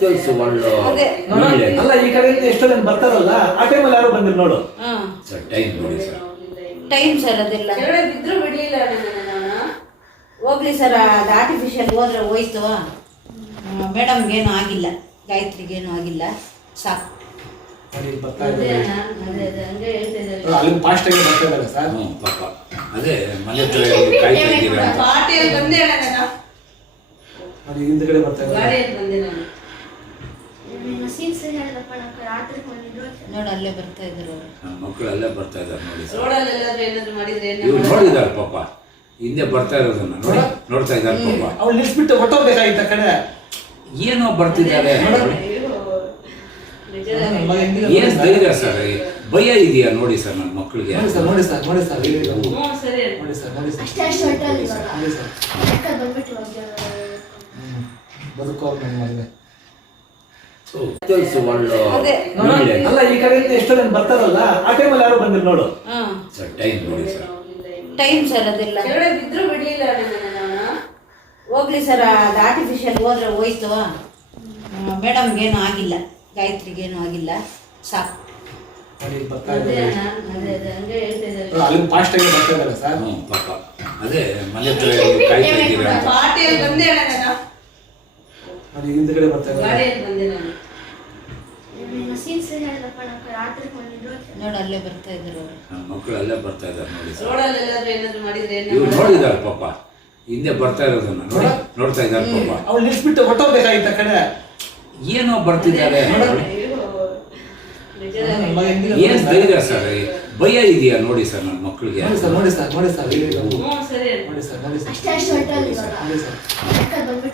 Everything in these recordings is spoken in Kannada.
ಒಳ್ಳೆ ಅದೇ. ಅಲ್ಲ ಈ ಕಡೆಯಿಂದ ಎಷ್ಟೋ ಜನ ಬರ್ತಾರಲ್ಲ ಆ ಟೈಮಲ್ಲಿ ಯಾರು ಬಂದಿಲ್ಲ ನೋಡು. ಹಾ. ಸರ್ ಟೈಮ್ ನೋಡಿ ಸರ್. ಟೈಮ್ ಸರ್ ಅದೆಲ್ಲ. ಕೆಳಗಡೆ ಬಿದ್ರು ಬಿಡ್ಲಿಲ್ಲ ನಾನು. ಹೋಗ್ಲಿ ಸರ್ ಅದು ಆರ್ಟಿಫಿಷಿಯಲ್ ಹೋದ್ರೆ ಹೋಯ್ತು. ಮೇಡಮ್ಗೇನು ಆಗಿಲ್ಲ. ಗಾಯತ್ರಿಗೇನು ಆಗಿಲ್ಲ. ಸಾಕು. ಅದೇ ಮನೆ ಹತ್ರ ಕಾಯ್ತಾ ಇದ್ದೀರಾ ಹಿಂದ್ಗಡೆ ಬರ್ತಾ ಇದ್ದಾರೆ. ನೋಡಿ ಅಲ್ಲೇ ಬರ್ತಾ ಇದ್ರು ಮಕ್ಕಳು ಅಲ್ಲೇ ಬರ್ತಾ ಇದ್ದಾರೆ ನೋಡಿ ಇವ್ರು ನೋಡಿದ್ದಾರೆ ಪಾಪ. ಹಿಂದೆ ಬರ್ತಾ ಇರೋದನ್ನ ನೋಡಿ ನೋಡ್ತಾ ಇದ್ದಾರೆ ಪಾಪ. ಅವ್ಳು ನಿಲ್ಸ್ಬಿಟ್ಟು ಹೊಟ್ಟೋಗ್ಬೇಕಾಗಿತ್ತ ಕಡೆ. ಏನೋ ಬರ್ತಿದ್ದಾರೆ ಏನ್ ಧೈರ್ಯ ಸರ್. ಭಯ ಇದೆಯಾ ನೋಡಿ ಸರ್ ನನ್ನ ಮಕ್ಕಳಿಗೆ ಸರ್ ನೋಡಿ ಸರ್ ನೋಡಿ ಸರ್ ನೋಡಿ ಸರ್ ನೋಡಿ ಸರ್. ನನ್ನ ಮಗನೇ ತೋರಿಸು ಒಳ್ಳೆ ಅದೇ. ಒಳ್ಳೆ ಅಲ್ಲ ಈ ಕಡೆಯಿಂದ ಎಷ್ಟೋ ಜನ ಬರ್ತಾರಲ್ಲ ಆ ಟೈಮಲ್ಲಿ ಯಾರು ಬಂದಿಲ್ಲ ನೋಡು. ಹಾಂ ಸರ್ ಟೈಮ್ ನೋಡಿ ಸರ್. ಟೈಮ್ ಸರ್ ಅದೆಲ್ಲ. ಕೆಳಗಡೆ ಬಿದ್ರು ಬಿಡ್ಲಿಲ್ಲ ನಾನು. ಹೋಗ್ಲಿ ಸರ್ ಅದು ಆರ್ಟಿಫಿಷಿಯಲ್ ಹೋದ್ರೆ ಹೋಯ್ತು. ಮೇಡಮ್ಗೇನು ಆಗಿಲ್ಲ. ಗಾಯತ್ರಿಗೇನು ಆಗಿಲ್ಲ. ಸಾಕು. ಬರ್ತಾ ಇದ್ದಾರೆ. ಅಲ್ಲಿ ಫಾಸ್ಟ್ ಆಗಿ ಬರ್ತಾ ಇದ್ದಾರೆ ಸರ್. ಹ್ಞೂ ಪಾಪ. ಅದೇ ಮನೆ ಹತ್ರ ಇಲ್ಲಿ ಕಾಯ್ತಾ ಇದ್ದೀರಾ ಅಂತ. ಪಾರ್ಟಿಯಲ್ಲಿ ಬಂದೆ ಅಣ್ಣ ನಾನು. ನೋಡಿ ಹಿಂದ್ಗಡೆ ಬರ್ತಾ ಇದ್ದಾರೆ. ಗಾಡಿಯಲ್ಲಿ ಬಂದೆ ನಾನು. ನೋಡಿ ಅಲ್ಲೇ ಬರ್ತಾ ಇದ್ರು ಮಕ್ಕಳು ಅಲ್ಲೇ ಬರ್ತಾ ಇದ್ದಾರೆ ನೋಡಿ. ಸರ್ ರೋಡಲ್ಲಿ ಎಲ್ಲಾದ್ರೂ ಏನಾದ್ರು ಮಾಡಿದ್ರೆ ಏನ್ ಇವ್ರು ನೋಡಿದ್ದಾರೆ ಪಾಪ. ಹಿಂದೆ ಬರ್ತಾ ಇರೋದನ್ನ ನೋಡಿ ನೋಡ್ತಾ ಇದ್ದಾರೆ ಪಾಪ. ಅವ್ಳು ನಿಲ್ಸ್ಬಿಟ್ಟು ಹೊಟ್ಟೋಗ್ಬೇಕಾಗಿತ್ತ ಕಡೆ. ಏನೋ ಬರ್ತಿದ್ದಾರೆ ಏನ್ ಧೈರ್ಯ ಸರ್ ಭಯ ಇದೆಯಾ ನೋಡಿ ಸರ್ ನನ್ನ ಮಕ್ಕಳಿಗೆ ನೋಡಿ ಸರ್ ನೋಡಿ ಸರ್ ನೋಡಿ ಸರ್ ಸರಿ. ನೋಡಿ ಸರ್ ನೋಡಿ.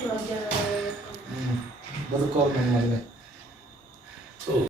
ಬದುಕೋ ನನ್ನ ಮಗನೇ.